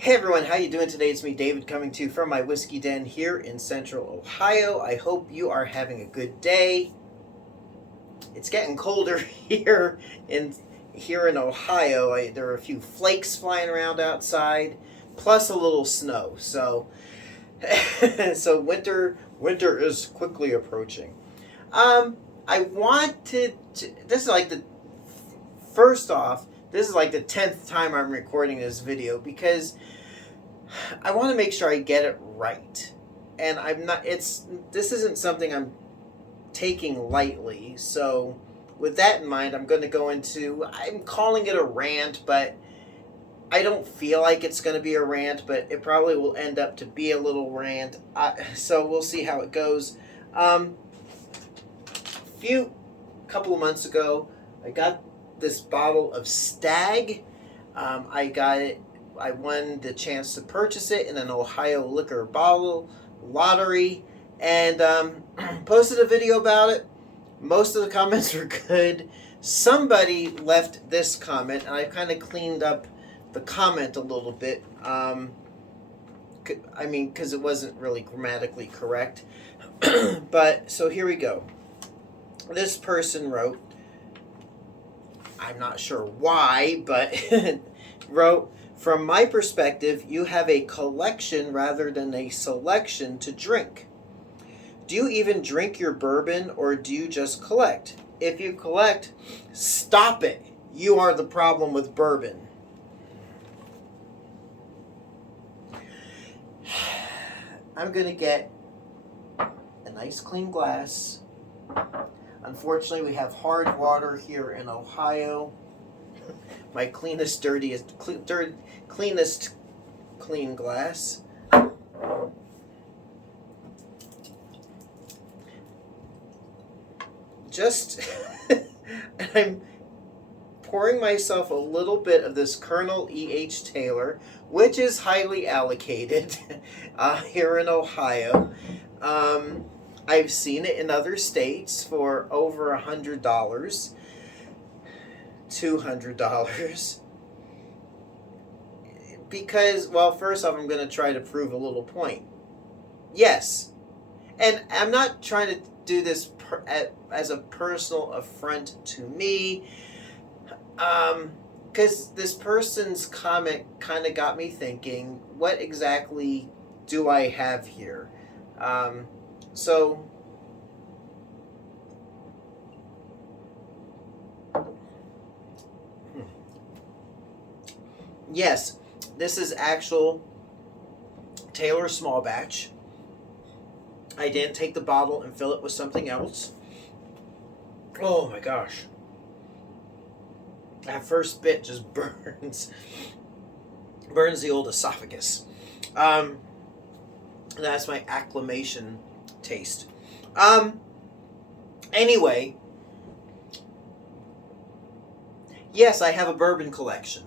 Hey everyone, how you doing today? It's me, David, coming to you from my whiskey den here in Central Ohio. I hope you are having a good day. It's getting colder in here in Ohio. There are a few flakes flying around outside, plus a little snow. So, so winter is quickly approaching. I wanted to. This is like the first off. This is like the 10th time I'm recording this video because I want to make sure I get it right. And this isn't something I'm taking lightly. So with that in mind, I'm calling it a rant, but I don't feel like it's going to be a rant, but it probably will end up to be a little rant. So we'll see how it goes. Couple of months ago, I got this bottle of Stag. I won the chance to purchase it in an Ohio liquor bottle lottery, and posted a video about it. Most of the comments were good. Somebody left this comment, and I kind of cleaned up the comment a little bit. Because it wasn't really grammatically correct. But so here we go. This person wrote, I'm not sure why, but wrote, from my perspective, you have a collection rather than a selection to drink. Do you even drink your bourbon, or do you just collect? If you collect, stop it. You are the problem with bourbon. I'm going to get a nice clean glass. Unfortunately, we have hard water here in Ohio. My cleanest clean glass. I'm pouring myself a little bit of this Colonel E.H. Taylor, which is highly allocated here in Ohio. I've seen it in other states for over $100, $200. Because, well, first off, I'm going to try to prove a little point. Yes. And I'm not trying to do this as a personal affront to me. Because this person's comment kind of got me thinking, what exactly do I have here? Yes, this is actual Taylor small batch. I didn't take the bottle and fill it with something else. Oh my gosh. That first bit just burns the old esophagus. That's my acclimation taste. Anyway, yes, I have a bourbon collection.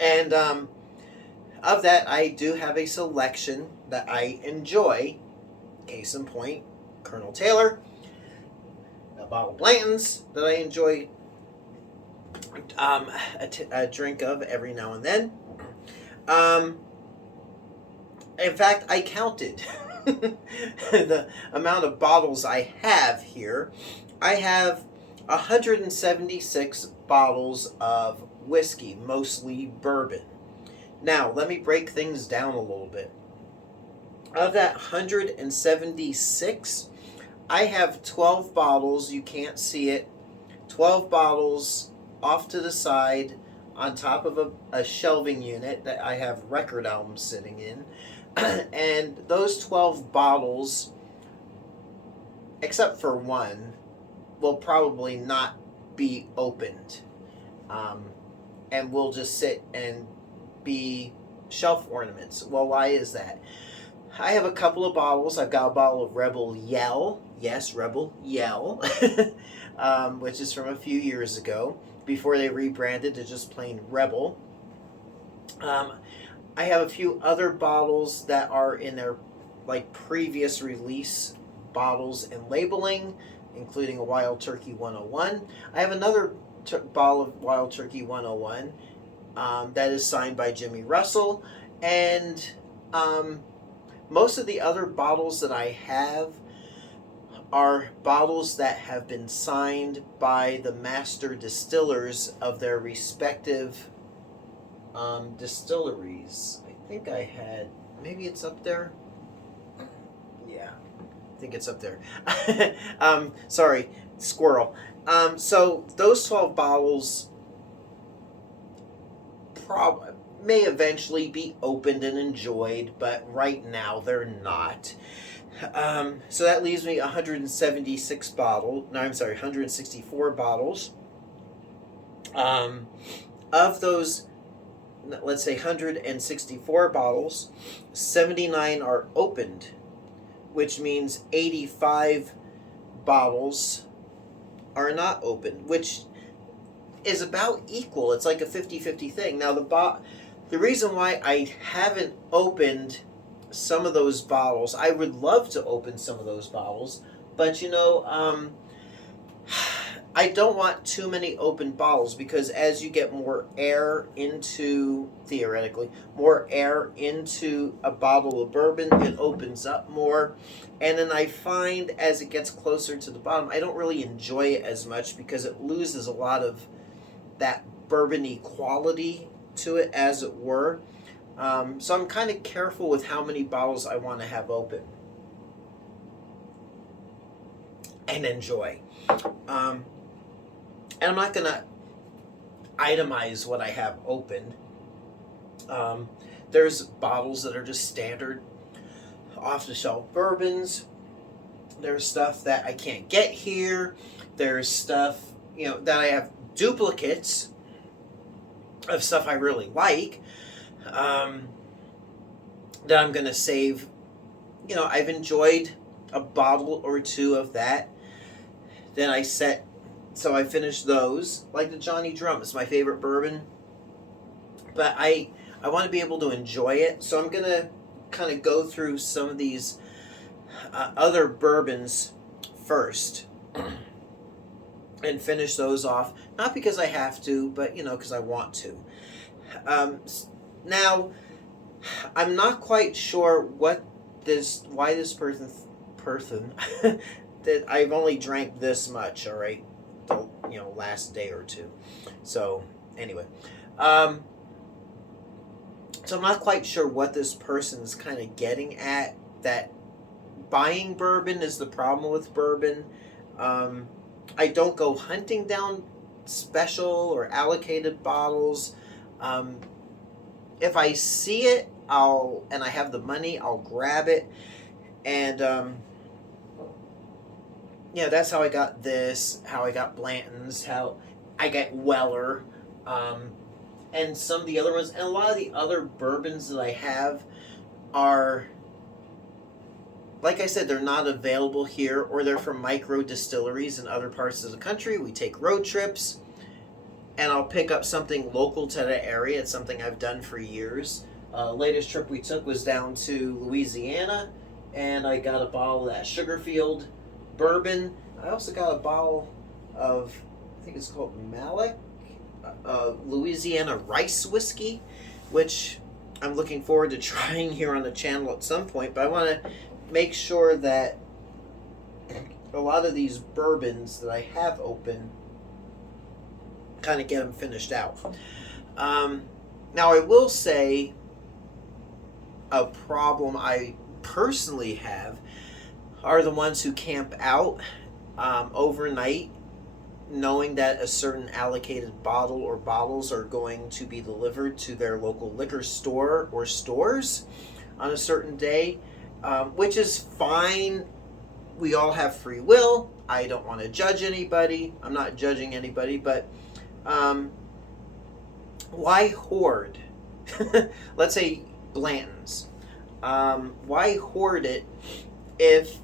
And of that, I do have a selection that I enjoy. Case in point, Colonel Taylor, a bottle of Blanton's that I enjoy a drink of every now and then. In fact, I counted the amount of bottles I have here. I have 176 bottles of whiskey, mostly bourbon. Now, let me break things down a little bit. Of that 176, I have 12 bottles, you can't see it, 12 bottles off to the side on top of a shelving unit that I have record albums sitting in. And those 12 bottles, except for one, will probably not be opened. And will just sit and be shelf ornaments. Well, why is that? I have a couple of bottles. I've got a bottle of Rebel Yell. Yes, Rebel Yell. Which is from a few years ago, before they rebranded to just plain Rebel. I have a few other bottles that are in their previous release bottles and labeling, including a Wild Turkey 101. I have another bottle of Wild Turkey 101 that is signed by Jimmy Russell. And most of the other bottles that I have are bottles that have been signed by the master distillers of their respective distilleries. I think I had, maybe it's up there. Yeah, I think it's up there. Sorry, squirrel. So those 12 bottles may eventually be opened and enjoyed, but right now they're not. So that leaves me 176 bottles. No, I'm sorry, 164 bottles. Of those, let's say 164 bottles, 79 are opened, which means 85 bottles are not opened, which is about equal. It's like a 50-50 thing. Now the reason why I haven't opened some of those bottles, I would love to open some of those bottles, but I don't want too many open bottles, because as you get more air into, theoretically, more air into a bottle of bourbon, it opens up more. And then I find as it gets closer to the bottom, I don't really enjoy it as much because it loses a lot of that bourbon-y quality to it, as it were. So I'm kind of careful with how many bottles I want to have open and enjoy. And I'm not going to itemize what I have open. There's bottles that are just standard off-the-shelf bourbons. There's stuff that I can't get here. There's stuff, that I have duplicates of stuff I really like, that I'm going to save. I've enjoyed a bottle or two of that. Then I finished those. Like the Johnny Drum, it's my favorite bourbon. But I want to be able to enjoy it. So I'm going to kind of go through some of these other bourbons first and finish those off. Not because I have to, but, because I want to. Now, I'm not quite sure why this person that I've only drank this much, all right, the last day or two. So anyway, so I'm not quite sure what this person's kind of getting at, that buying bourbon is the problem with bourbon. I don't go hunting down special or allocated bottles. If I see it, and I have the money, I'll grab it. And that's how I got this, how I got Blanton's, how I got Weller, and some of the other ones. And a lot of the other bourbons that I have are, like I said, they're not available here, or they're from micro distilleries in other parts of the country. We take road trips, and I'll pick up something local to the area. It's something I've done for years. Latest trip we took was down to Louisiana, and I got a bottle of that Sugarfield bourbon. I also got a bottle of, I think it's called Malek, Louisiana rice whiskey, which I'm looking forward to trying here on the channel at some point. But I want to make sure that a lot of these bourbons that I have open, kind of get them finished out. Now I will say a problem I personally have are the ones who camp out overnight, knowing that a certain allocated bottle or bottles are going to be delivered to their local liquor store or stores on a certain day, which is fine. We all have free will. I don't want to judge anybody. I'm not judging anybody, but why hoard? Let's say Blanton's. Why hoard it if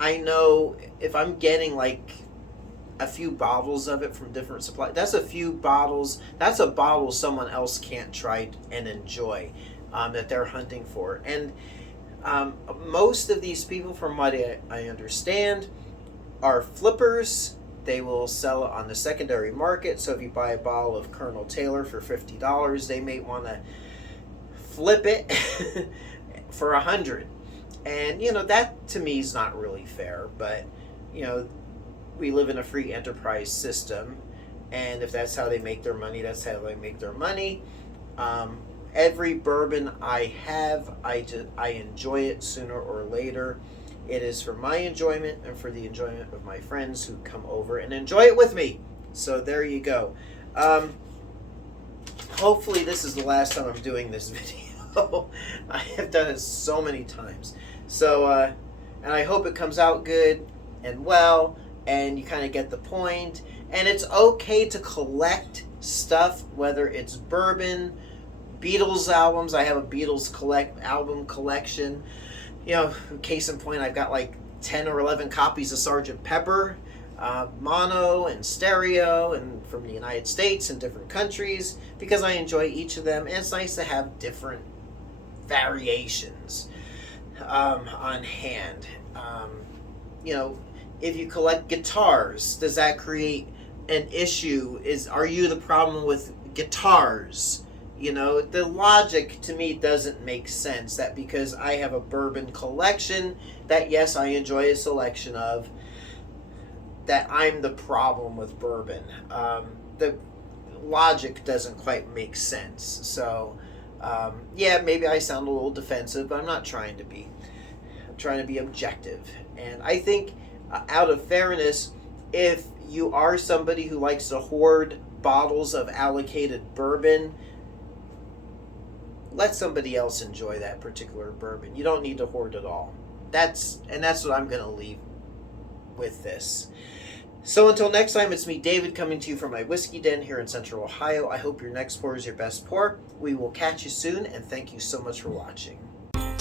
I know if I'm getting like a few bottles of it from different suppliers? That's a few bottles. That's a bottle someone else can't try and enjoy, that they're hunting for. And most of these people, from what I understand, are flippers They will sell it on the secondary market. So if you buy a bottle of Colonel Taylor for $50, they may want to flip it for $100. And, that to me is not really fair. But, we live in a free enterprise system. And if that's how they make their money, that's how they make their money. Every bourbon I have, I enjoy it sooner or later. It is for my enjoyment and for the enjoyment of my friends who come over and enjoy it with me. So there you go. Hopefully this is the last time I'm doing this video. I have done it so many times. So, and I hope it comes out good and well, and you kind of get the point. And it's okay to collect stuff, whether it's bourbon, Beatles albums. I have a Beatles album collection. Case in point, I've got like 10 or 11 copies of Sgt. Pepper, mono and stereo, and from the United States and different countries, because I enjoy each of them, and it's nice to have different variations on hand. If you collect guitars, does that create an issue? Are you the problem with guitars? The logic to me doesn't make sense, that because I have a bourbon collection that, yes, I enjoy a selection of, that I'm the problem with bourbon. The logic doesn't quite make sense. So, yeah, maybe I sound a little defensive, but I'm not trying to be. I'm trying to be objective. And I think, out of fairness, if you are somebody who likes to hoard bottles of allocated bourbon, let somebody else enjoy that particular bourbon. You don't need to hoard it all. That's what I'm going to leave with this. So until next time, it's me, David, coming to you from my whiskey den here in Central Ohio. I hope your next pour is your best pour. We will catch you soon, and thank you so much for watching.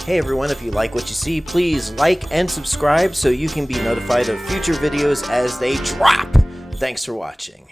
Hey everyone, if you like what you see, please like and subscribe so you can be notified of future videos as they drop. Thanks for watching.